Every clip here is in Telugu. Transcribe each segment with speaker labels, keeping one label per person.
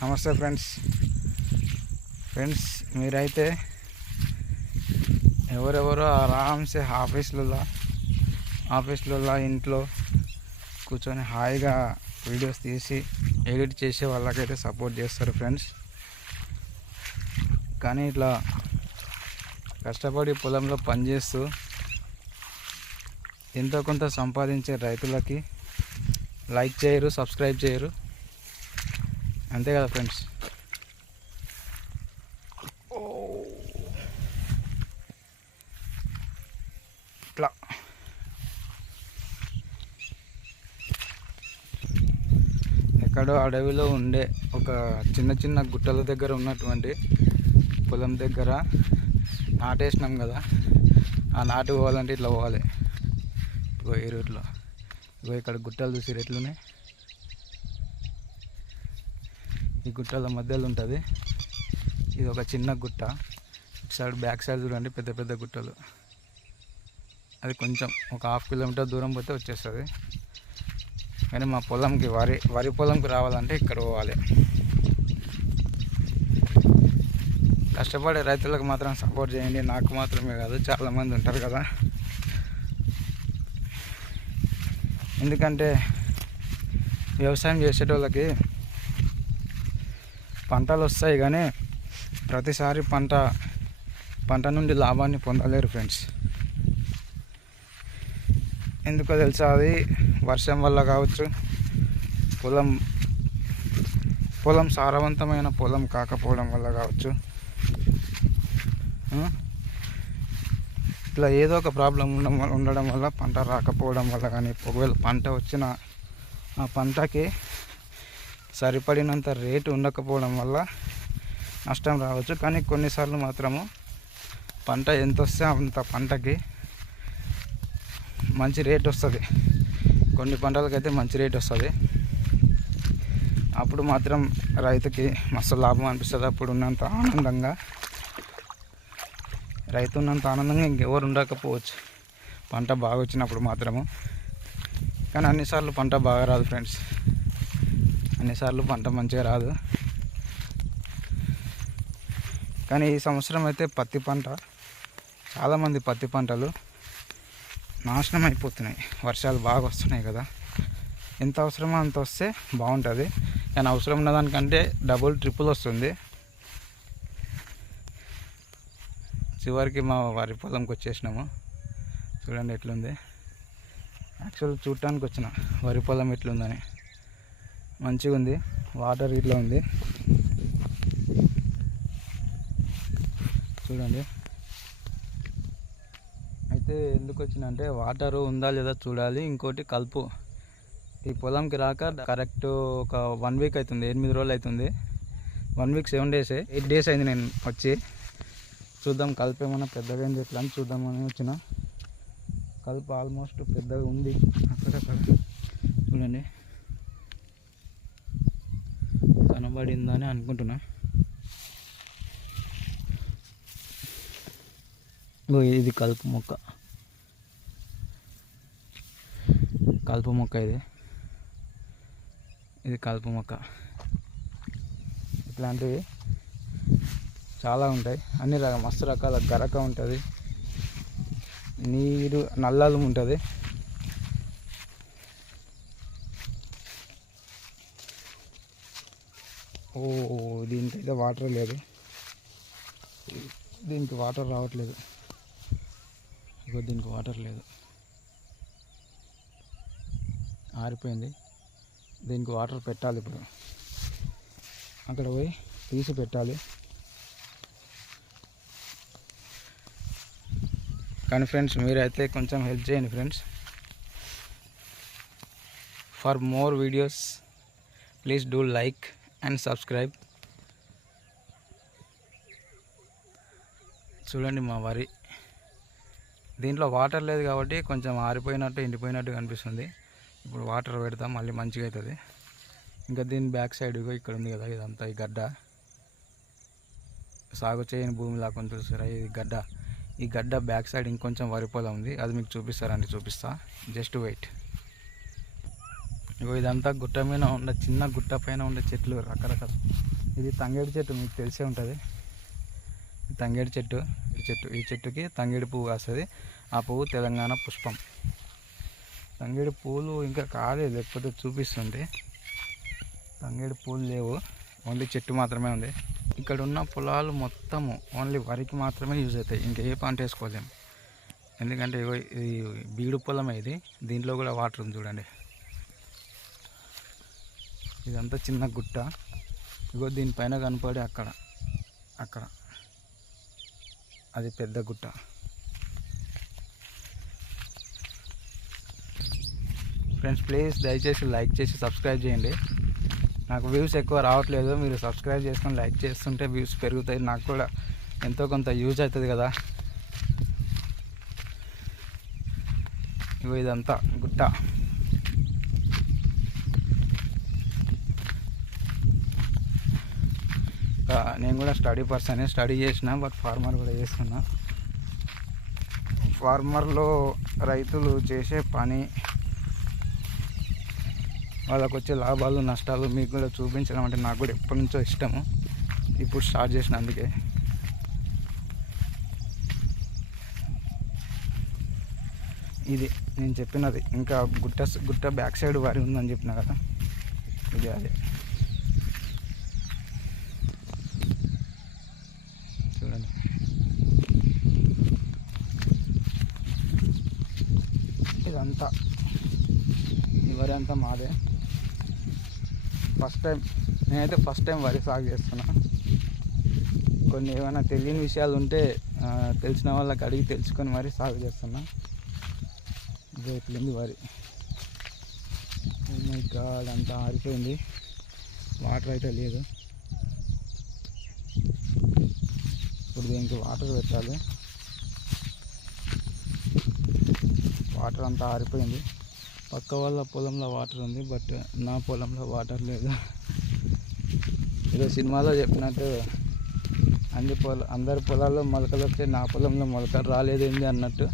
Speaker 1: నమస్తే ఫ్రెండ్స్. ఫ్రెండ్స్ మీరైతే ఎవరెవరో ఆరామ్సే ఆఫీసులలో ఆఫీసులలో ఇంట్లో కూర్చొని హాయిగా వీడియోస్ తీసి ఎడిట్ చేసే వాళ్ళకైతే సపోర్ట్ చేస్తారు ఫ్రెండ్స్. కానీ ఇట్లా కష్టపడి పొలంలో పనిచేస్తూ ఎంతో కొంత సంపాదించే రైతులకి లైక్ చేయరు సబ్స్క్రైబ్ చేయరు. అంతే కదా ఫ్రెండ్స్. ఇట్లా. ఎక్కడో అడవిలో ఉండే ఒక చిన్న చిన్న గుట్టల దగ్గర ఉన్నటువంటి పొలం దగ్గర నాటేసినాం కదా. ఆ నాటు పోవాలంటే ఇట్లా పోవాలి. ఇగో ఈ రూట్లో. ఇగో ఇక్కడ గుట్టలు చూసి ఎట్లున్నాయి? ఈ గుట్టల మధ్యలో ఉంటుంది ఇది ఒక చిన్న గుట్ట. ఇటు సైడ్ బ్యాక్ సైడ్ చూడండి పెద్ద పెద్ద గుట్టలు. అది కొంచెం ఒక హాఫ్ కిలోమీటర్ దూరం పోతే వచ్చేస్తుంది. కానీ మా పొలంకి వరి వరి పొలంకి రావాలంటే ఇక్కడ పోవాలి. కష్టపడే రైతులకు మాత్రం సపోర్ట్ చేయండి. నాకు మాత్రమే కాదు చాలామంది ఉంటారు కదా. ఎందుకంటే వ్యవసాయం చేసేటోళ్ళకి పంటలు వస్తాయి కానీ ప్రతిసారి పంట పంట నుండి లాభాన్ని పొందలేరు ఫ్రెండ్స్. ఎందుకో తెలుసా అది? వర్షం వల్ల కావచ్చు పొలం పొలం సారవంతమైన పొలం కాకపోవడం వల్ల కావచ్చు. ఇట్లా ఏదో ఒక ప్రాబ్లం ఉండడం వల్ల ఉండడం వల్ల పంట రాకపోవడం వల్ల కానీ ఒకవేళ పంట వచ్చిన ఆ పంటకి సరిపడినంత రేటు ఉండకపోవడం వల్ల నష్టం రావచ్చు. కానీ కొన్నిసార్లు మాత్రము పంట ఎంత వస్తే అంత పంటకి మంచి రేట్ వస్తుంది. కొన్ని పంటలకైతే మంచి రేట్ వస్తుంది. అప్పుడు మాత్రం రైతుకి మస్తు లాభం అనిపిస్తుంది. అప్పుడు ఉన్నంత ఆనందంగా రైతు ఉన్నంత ఆనందంగా ఇంకెవరు ఉండకపోవచ్చు. పంట బాగా వచ్చినప్పుడు మాత్రము. కానీ అన్నిసార్లు పంట బాగా రాదు ఫ్రెండ్స్. అన్నిసార్లు పంట మంచిగా రాదు. కానీ ఈ సంవత్సరం అయితే పత్తి పంట చాలామంది పత్తి పంటలు నాశనం అయిపోతున్నాయి. వర్షాలు బాగా వస్తున్నాయి కదా. ఎంత అవసరమో అంత వస్తే బాగుంటుంది. కానీ అవసరం ఉన్న దానికంటే డబుల్ ట్రిపుల్ వస్తుంది. చివరికి మా వరి పొలంకి వచ్చేసినాము. చూడండి ఎట్లుంది. యాక్చువల్ చూడటానికి వచ్చిన. వరి పొలం ఎట్లుందని. మంచిగా ఉంది వాటర్ ఇట్లా ఉంది. చూడండి. అయితే ఎందుకు వచ్చిందంటే వాటర్ ఉందా లేదా చూడాలి. ఇంకోటి కలుపు. ఈ పొలంకి రాక కరెక్ట్ ఒక వన్ వీక్ అవుతుంది ఎనిమిది రోజులు అవుతుంది one week seven days eight days అయింది నేను వచ్చి. చూద్దాం కలుపు ఏమైనా పెద్దగా అయింది ఎట్లా అని చూద్దామని వచ్చిన. కలుపు ఆల్మోస్ట్ పెద్దగా ఉంది. అక్కడక్కడ. చూడండి. కనబడిందని అనుకుంటున్నా. ఇది కలుపు మొక్క. కలుపు మొక్క ఇది. ఇది కలుపు మొక్క. ఇట్లాంటివి చాలా ఉంటాయి. అన్ని రకాల మస్తు రకాల గరక ఉంటుంది. నీరు నల్లలు ఉంటుంది. ఓ దీనికైతే వాటర్ లేదు. దీనికి వాటర్ రావట్లేదు. ఇగో దీనికి వాటర్ లేదు. ఆరిపోయింది. దీనికి వాటర్ పెట్టాలి ఇప్పుడు. అక్కడ పోయి తీసి పెట్టాలి. కానీ ఫ్రెండ్స్ మీరైతే కొంచెం హెల్ప్ చేయండి friends. For more videos please do like. And subscribe. చూడండి మా వరి. దీంట్లో వాటర్ లేదు కాబట్టి కొంచెం ఆరిపోయినట్టు ఎండిపోయినట్టు కనిపిస్తుంది. ఇప్పుడు వాటర్ పెడతాం మళ్ళీ మంచిగా అవుతుంది ఇంకా దీని బ్యాక్ సైడ్ ఇక్కడ ఉంది కదా ఇదంతా ఈ గడ్డ. సాగు చేయని భూమిలా కొంచెం చూసారా ఇది గడ్డ. ఈ గడ్డ బ్యాక్ సైడ్ ఇంకొంచెం వరి పొలం ఉంది అది మీకు చూపిస్తారండి చూపిస్తా. Just wait. ఇగో ఇదంతా గుట్ట మీద ఉండే చిన్న గుట్ట పైన ఉండే చెట్లు రకరకాల. ఇది తంగేడు చెట్టు మీకు తెలిసే ఉంటుంది. తంగేడు చెట్టు ఈ చెట్టు ఈ చెట్టుకి తంగేడు పువ్వు కాస్తుంది. ఆ పువ్వు తెలంగాణ పుష్పం. తంగేడు పూలు ఇంకా కాలేదు లేకపోతే చూపిస్తుంది తంగేడు పూలు లేవు ఓన్లీ చెట్టు మాత్రమే ఉంది. ఇక్కడ ఉన్న పొలాలు మొత్తము ఓన్లీ వరికి మాత్రమే యూజ్ అవుతాయి ఇంకా ఏ పంట వేసుకోలేము. ఎందుకంటే ఇగో ఇది బీడు పొలం ఇది దీంట్లో కూడా వాటర్ ఉంది చూడండి. ఇదంతా చిన్న గుట్ట. ఇగో దీనిపైన కనపడి అక్కడ. అక్కడ. అది పెద్ద గుట్ట. ఫ్రెండ్స్ ప్లీజ్ దయచేసి లైక్ చేసి సబ్స్క్రైబ్ చేయండి. నాకు వ్యూస్ ఎక్కువ రావట్లేదు. మీరు సబ్స్క్రైబ్ చేసుకొని లైక్ చేస్తుంటే వ్యూస్ పెరుగుతాయి. నాకు కూడా ఎంతో కొంత యూజ్ అవుతుంది కదా. ఇగో ఇదంతా గుట్ట. నేను కూడా స్టడీ పర్సన్ స్టడీ చేసిన బట్ ఫార్మర్ కూడా చేస్తున్నా. ఫార్మర్లో రైతులు చేసే పని వాళ్ళకు వచ్చే లాభాలు నష్టాలు మీకు కూడా చూపించడం అంటే నాకు కూడా ఎప్పటి నుంచో ఇష్టము. ఇప్పుడు స్టార్ట్ చేసిన అందుకే. ఇది నేను చెప్పినది. ఇంకా గుట్ట గుట్ట బ్యాక్ సైడ్ వారి ఉందని చెప్పిన కదా? ఇది అదే చూడండి ఇదంతా. వరి అంతా మాదే. ఫస్ట్ టైం నేనైతే ఫస్ట్ టైం వరి సాగు చేస్తున్నా. కొన్ని ఏమైనా తెలియని విషయాలు ఉంటే తెలిసిన వాళ్ళకి అడిగి తెలుసుకొని మరీ సాగు చేస్తున్నా. ఇదే ఇట్లుంది వరి. Oh మై అంతా ఆరిపోయింది. వాటర్ అయితే లేదు. ఇప్పుడు దీనికి వాటర్ పెట్టాలి. వాటర్ అంతా ఆరిపోయింది. పక్క వాళ్ళ పొలంలో వాటర్ ఉంది బట్ నా పొలంలో వాటర్ లేదు. ఏదో సినిమాలో చెప్పినట్టు అన్ని పొల అందరి పొలాల్లో మొలకలు వస్తే నా పొలంలో మొలకలు రాలేదేంది అన్నట్టు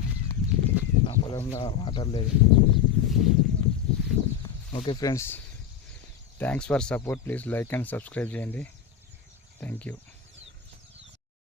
Speaker 1: నా పొలంలో వాటర్ లేదు. Okay friends thanks for support. Please like and subscribe చేయండి. Thank you.